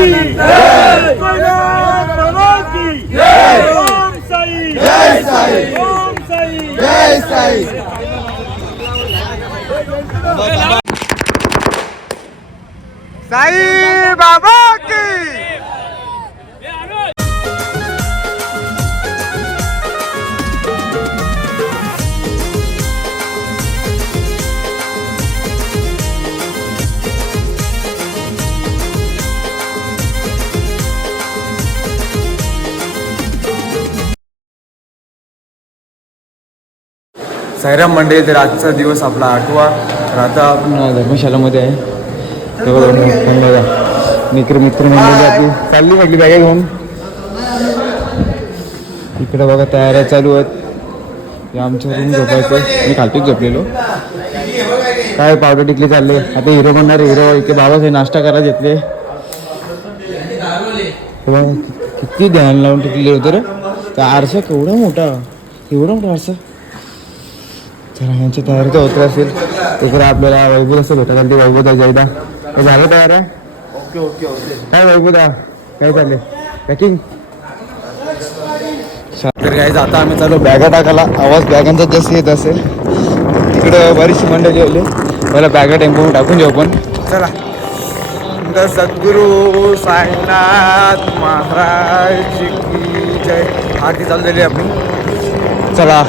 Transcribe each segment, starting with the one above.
की साईनाथ बाबा की ओम साई जय साई ओम साई जय साई साई बाबा की। साईराम मंडळी तर आजचा दिवस आपला आठवा. तर आता आपण धर्मशालामध्ये आहे. तर बघा, मित्र मित्र मंडळी आपली चालली म्हटली बॅगा घेऊन. इकडे बघा तयाऱ्या चालू आहेत. हे आमच्या रूम झोपायचं मी खालतीच झोपलेलो. काय पावडर टिकली चालले? आता हिरो बनणार हिरो इथे बाबा काही नाश्ता करायला घेतले. किती ध्यान लावून टिकले होते रे. त्या आरसा केवढा मोठा. एवढा मोठा आरसा. चला यांची तयारी तर होत असेल. इकडे आपल्याला वैभव असं भेटत ते वैभव आहे जयदा हे झालं तयार आहे ओके ओके ओके. काय वैभव दा? काय चालले पॅकिंग तर काय आता आम्ही चालू बॅगा टाकायला. आवाज बॅगांचा जास्त येत असेल तिकडं बरीचशी मंडळी आली. मला बॅगा टेम्पो टाकून घेऊ पण चला. तर सद्गुरू साईनाथ महाराज की जय. आरती चालू झाली आपली. चला.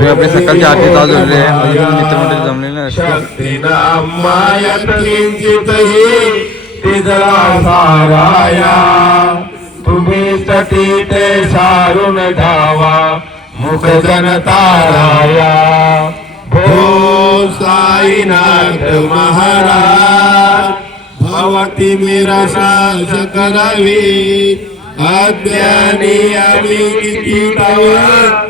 तरी आपली सकाळची आरती चालू झालेली आहे अजून मित्रमंडळी जमलेले नसते मायात किंचितही तिजला साराया। तुम्ही तटीत सारून धावा मुख जनताराया भो साईनाथ महाराज भवती मेरा सास करावी अज्ञानी आम्ही किती तव।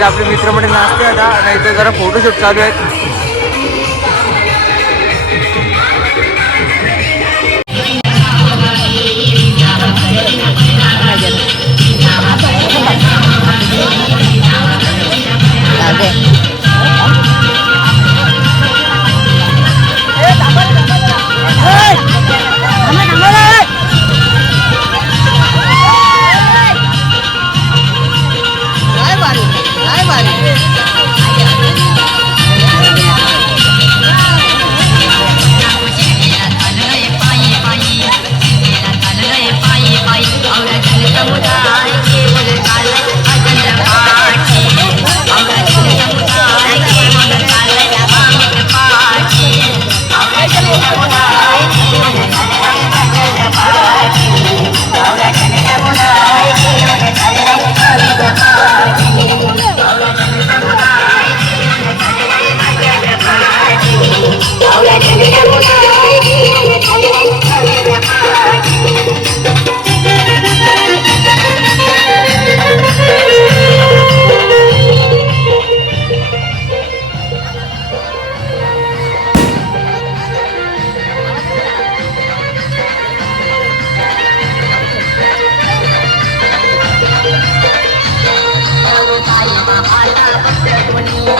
आहेत आपले मित्र म्हणजे मित्रमंडळी नाचते आता आणि इथे जरा फोटोशूट चालू आहेत Yeah.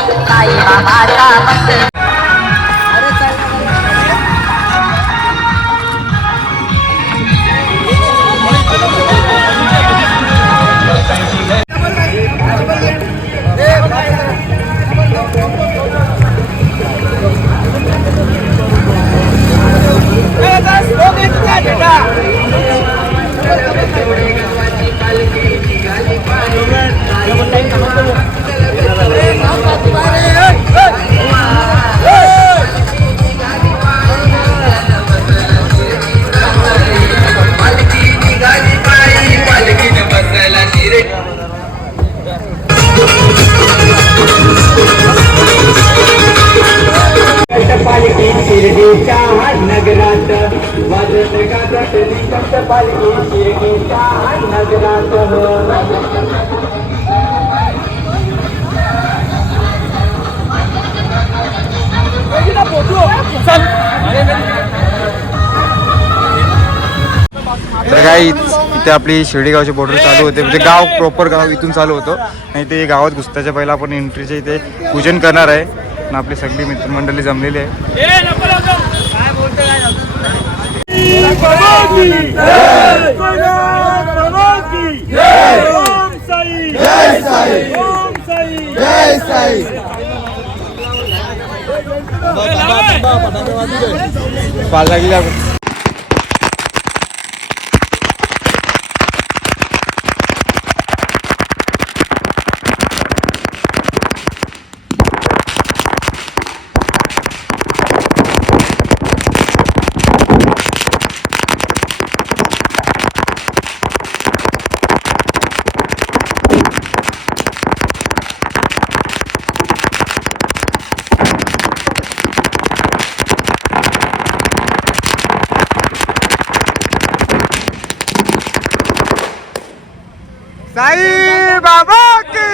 तर काय इथे. आपली शिर्डीगावची बॉर्डर चालू होते. म्हणजे गाव प्रॉपर गाव इथून चालू होतं. आणि ते गावात घुसताच्या पहिला आपण एंट्रीचे इथे पूजन करणार आहे. आणि आपली सगळी मित्रमंडळी जमलेली आहे. बाबा की जय बाबा की ओम साई जय साई ओम साई जय साई पाल लागली आपण साई बाबा की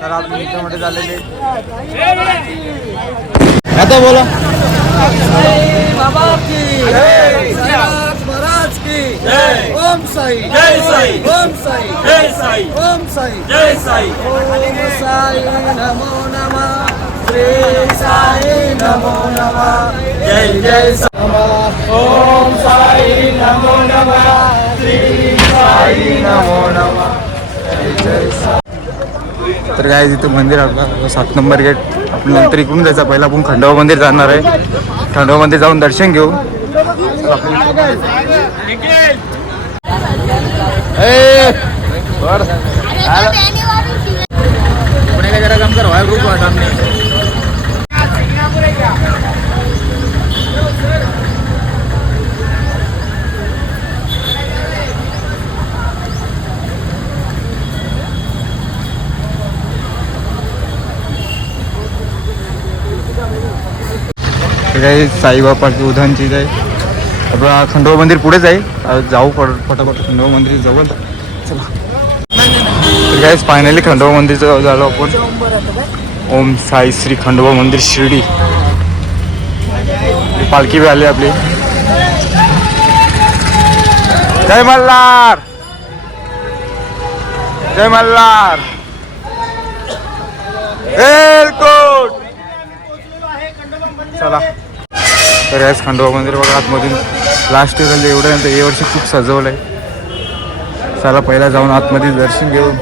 तर आपले मित्रमध्ये झालेले होता बोला. बाबा की महाराज की ओम साई जय साई ओम साई जय साई ओम साई जय ओम साई नमो नमः श्री साई नमो नमः जय जय साई तर काय तिथं मंदिर आपलं सात नंबर गेट आपण नंतर इकडून जायचं. पहिला आपण खंडोबा मंदिर जाणार आहे. खंडोबा मंदिर जाऊन दर्शन घेऊ. काही साईबाबाची उधानची आहे आपला खंडोबा मंदिर पुढेच आहे जाऊ पट पटापट खंडोबा मंदिर जवळ. चला. काय फायनली खंडोबा मंदिर जवळ झालो आपण. ओम साई श्री खंडोबा मंदिर शिर्डी. पालखी बी आली आपली. जय मल्हार! जय मल्हार! चला. तर याच खंडोबा मंदिर बघा आतमधून लास्ट इयर झाले म्हणजे एवढं नंतर या वर्षी खूप सजवलं आहे चला पहिला जाऊन आतमध्ये दर्शन घेऊन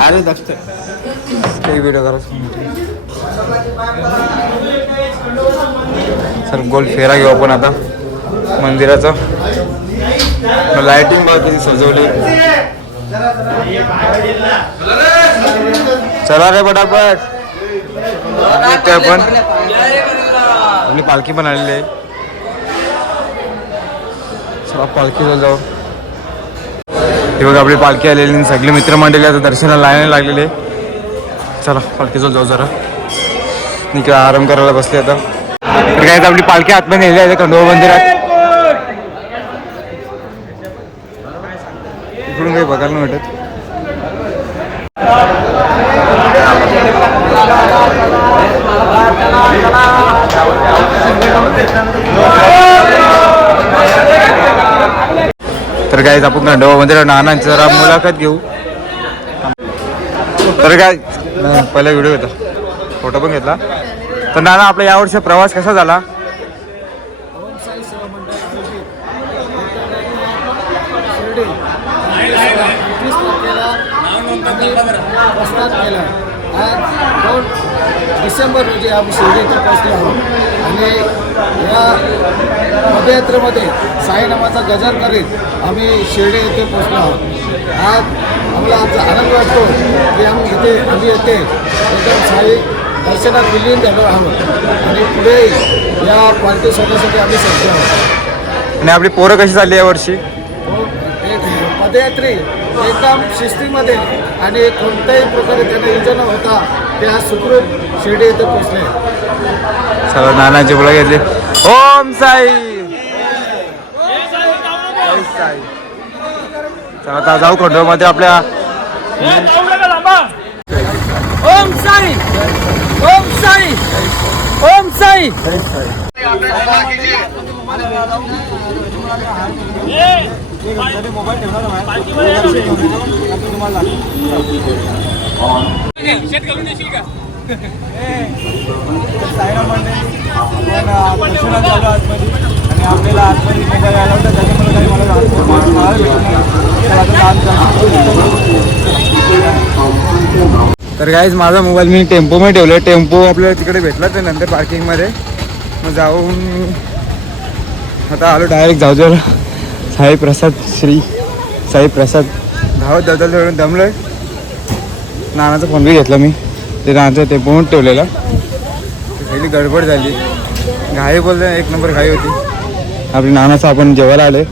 घेऊ काही व्हिडिओ करा सर गोल फेरा घेऊ आपण आता. मंदिराचं. लाइटिंग बघा किती सजवली. चला रे पटापट. निघतोय आपण. आपली पालखी पण आलेली आहे. चला पालखीला जाऊ. हे बघा आपली पालखी आलेली आणि सगळे मित्रमंडळी आता दर्शनाला लाईन लागलेले चला पालखीजवळ जाऊ जरा. इकडे आराम करायला बसले आता. तर काय आपली पालखी आतमध्ये नेली आहे खंडोबा मंदिरात. इकडून काही बघायला नाही भेटत. तर काय आपण खंडोबा मंदिर नानांची जरा मुलाखत घेऊ. तर काय पहिला व्हिडिओ घेतला फोटो पण घेतला. तर नाना आपला यावर्षी प्रवास कसा झाला? डिसेंबर रोजी आम्ही शिर्डी पोहोचलो आहोत. आणि या पदयात्रेमध्ये साईनामाचा गजर करीत आम्ही शिर्डी येथे पोहोचलो आहोत. आज आम्हाला आमचा आनंद वाटतो की आम्ही इथे आम्ही येथे एकदम साई दर्शनात विलीन झालो आहोत. आणि पुढे या पार्टी सोडण्यासाठी आम्ही सज्ज आहोत. आणि आपली पोरं कशी चालली या वर्षी? एक पदयात्री एकदम शिस्तीमध्ये आणि कोणत्याही प्रकारे त्यांना इजा न होता ते आज सुखरूप शिर्डी येथे पोचले चला नानाची बोला घेतली. ओम साई. जय साई चला आता जाऊ खंडोमध्ये आपल्या ओम साई. ओम साई. ओम साई. आणि आपल्याला आतमध्ये मोबाईल आला त्याच्यामुळे काही मला तर गाईज माझा मोबाईल मी टेम्पोमध्ये ठेवला टेम्पो आपल्याला तिकडे भेटला तर नंतर पार्किंगमध्ये मग जाऊन आता आलो डायरेक्ट जाऊ जर साई प्रसाद श्री साई प्रसाद. धावत ददल धरून दमलोय. नानाचा फोन बी घेतला मी. ते नानाचा टेम्पोमध्ये ठेवलेला. पहिली गडबड झाली. घाई बोलले एक नंबर घाई होती. आपली नानाचं आपण जेवायला आले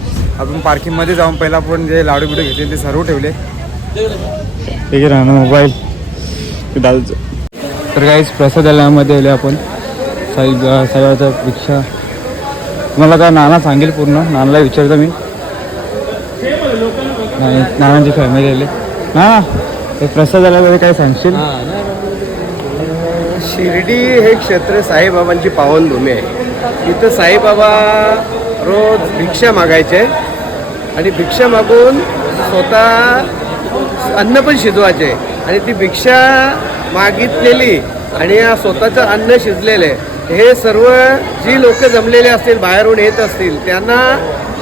आपण पार्किंगमध्ये जाऊन पहिला आपण जे लाडू बिडू घेतले ते सर्व ठेवले. ठीक आहे राहणार मोबाईल ते दादूचं. तर काहीच प्रसादालयामध्ये आले आपण. साई साईबाचा रिक्षा तुम्हाला काय नाना सांगेल पूर्ण? नानाला विचारतो मी. नाही नानांची फॅमिली आले. ना ते प्रसादालयामध्ये काय सांगशील? शिर्डी हे क्षेत्र साईबाबांची पावनभूमी आहे. इथं साईबाबा रोज भिक्षा मागायचे आणि भिक्षा मागून स्वतः अन्न पण शिजवायचे. आणि ती भिक्षा मागितलेली आणि स्वतःचं अन्न शिजलेले हे सर्व जी लोक जमलेले असतील बाहेरून येत असतील त्यांना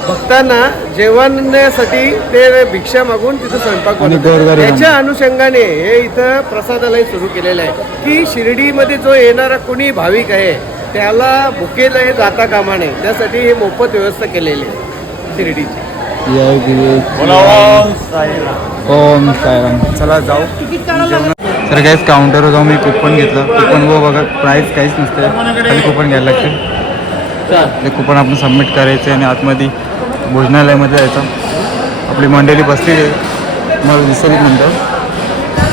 भक्तांना जेवणासाठी ते भिक्षा मागून तिथं स्वयंपाक बनवतात. त्याच्या अनुषंगाने हे इथं प्रसादालय सुरू केलेलं आहे. की शिर्डीमध्ये जो येणारा कोणी भाविक आहे त्याला भुकेला जाता कामा नये. त्यासाठी हे मोफत व्यवस्था केलेली आहे शिर्डीची. ओम साईराम. चला जाऊ. तर काहीच काउंटरवर जाऊन मी कुपन घेतलं. कुपन व बघा प्राईस काहीच नसतं खाली कुपन घ्यायला लागते ते कुपन आपण सबमिट करायचं आणि आतमध्ये भोजनालयामध्ये जायचं. आपली मंडळी बसली आहे. मग दिसेल नंतर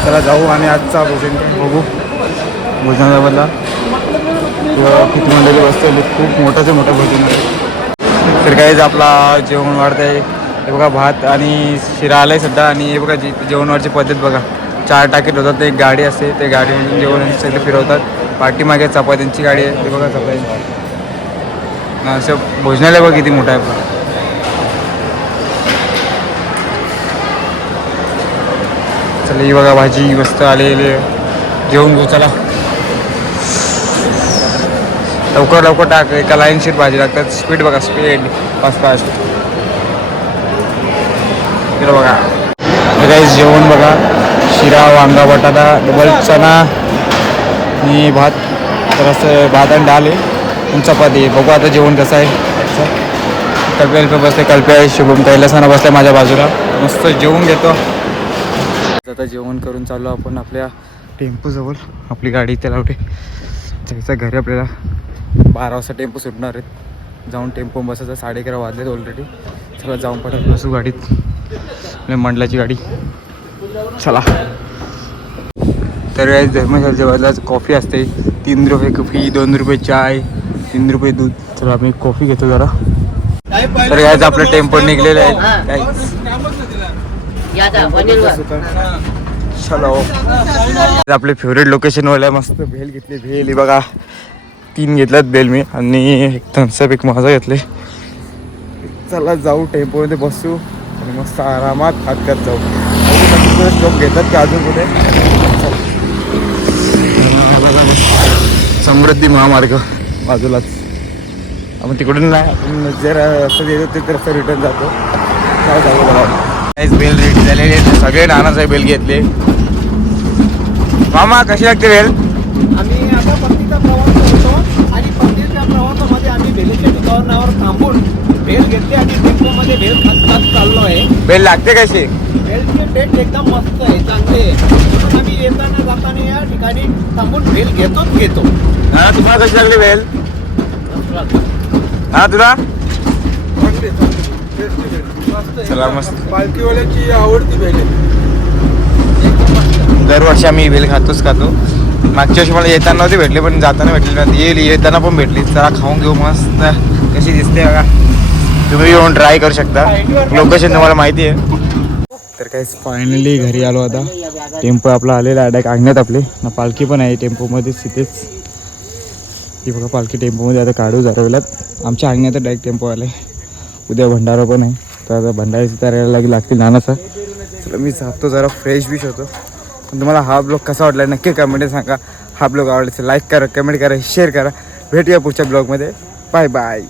चला जाऊ आणि आजचा भोजन बघू. भोजनालयामधला. किंवा किती मंडळी बसते खूप मोठाचे मोठं भोजन आहे. तर काहीच आपला जेवण वाढत आहे हे बघा भात आणि शिरा आलाय सध्या आणि हे बघा जे जेवण पद्धत बघा. चार टाकीत होतात एक गाडी असते. ते गाडीमधून जेवण सगळे फिरवतात. पाठीमागे चपात्यांची गाडी आहे. ते बघा चपाती असं भोजनालय बघा किती मोठं आहे. आपलं चला ही बघा भाजी मस्त आलेली आहे. जेवण घेऊ चला. लवकर लवकर टाक एका लाईनशीर भाजी लागतात. स्पीड बघा स्पीड फास्ट फास्ट इकडं बघा. हे काही जेवण बघा. शिरा वांगा बटाटा डबल चणा आणि भात. तर असं भात आणि डाळ आहे. चपाती बघू आता जेवण कसं आहे कल्पे अल्पे बसले कल्पे आहे शुभम कैलासाना बसले माझ्या बाजूला। मस्त जेवून घेतो। आता जेवण करून चाललो आपण आपल्या टेम्पोजवळ आपली गाडी इथे लावते. जायचं घरी आपल्याला. बारा वाजता टेम्पो सुटणार आहेत. जाऊन टेम्पो बसायचं. साडे अकरा वाजलेत ऑलरेडी चला जाऊन पटत बसू गाडीत. मंडलाची गाडी. चला. तर या धर्मशाला जेवायला कॉफी असते. तीन रुपये कॉफी दोन रुपये चाय. तीन रुपये दूध. चला आम्ही कॉफी घेतो जरा. तर याच आपले टेम्पो निघलेले. यादा पनीरवर. चलो आपले फेवरेट लोकेशन वाला मस्त भेल घेतली भेल. ही बघा तीन घेतल्यात बेल मी. आणि एक थम्सअप एक माझा घेतले. चला जाऊ टेम्पोमध्ये बसू. आणि मस्त आरामात हात करत जाऊ स्टॉप घेतात का अजून कुठे? समृद्धी महामार्ग. बाजूलाच. आपण तिकडून नाही आपण जर असं येतो ते तर रिटर्न जातो. काय झालं बेल रेट झालेले सगळे नानाचे बेल घेतले. मामा कशी लागते बेल आम्ही आता परतीचा प्रवास करतो आणि परतीच्या प्रवासामध्ये आम्ही भेलेच्या ठिकाणावर थांबून भेल घेतली आणि टेम्पोमध्ये भेल खात खात चाललो आहे वेल लागते कशी? भेलची टेस्ट एकदम मस्त आहे चांगली आहे. म्हणून आम्ही येताना जाताना या ठिकाणी थांबून भेल घेतोच घेतो. हा तुम्हाला कशी लागली वेल हा तुला? चला मस्त. पालखीवाल्याची आवडती भेट दरवर्षी आम्ही वेल खातोच खातो. मागच्या वर्षी मला येताना नव्हती भेटली पण जाताना भेटली. नव्हती येईल येताना पण भेटली. चला खाऊन घेऊ मस्त. कशी दिसते बघा. तुम्ही येऊन ट्राय करू शकता. लोकेशन तुम्हाला माहिती आहे. तर काही फायनली घरी आलो आता. टेम्पो आपला आलेला आहे. डायरेक्ट अंगण्यात आपले. ना पालखी पण आहे. टेम्पोमध्येच तिथेच. ती बघा पालखी टेम्पोमध्ये आता काढू जारवल्यात आमच्या अंगण्यात डायरेक्ट टेम्पो आले उद्या भंडारा पण आहे. तर आता भंडाऱ्याची तयारी लागेल लागतील नानाचा. चला मी जातो जरा फ्रेश बिश होतो. पण तुम्हाला हा ब्लॉग कसा वाटला नक्की कमेंट सांगा. हा ब्लॉग आवडला लाईक करा कमेंट करा शेअर करा. भेटूया पुढच्या ब्लॉगमध्ये बाय बाय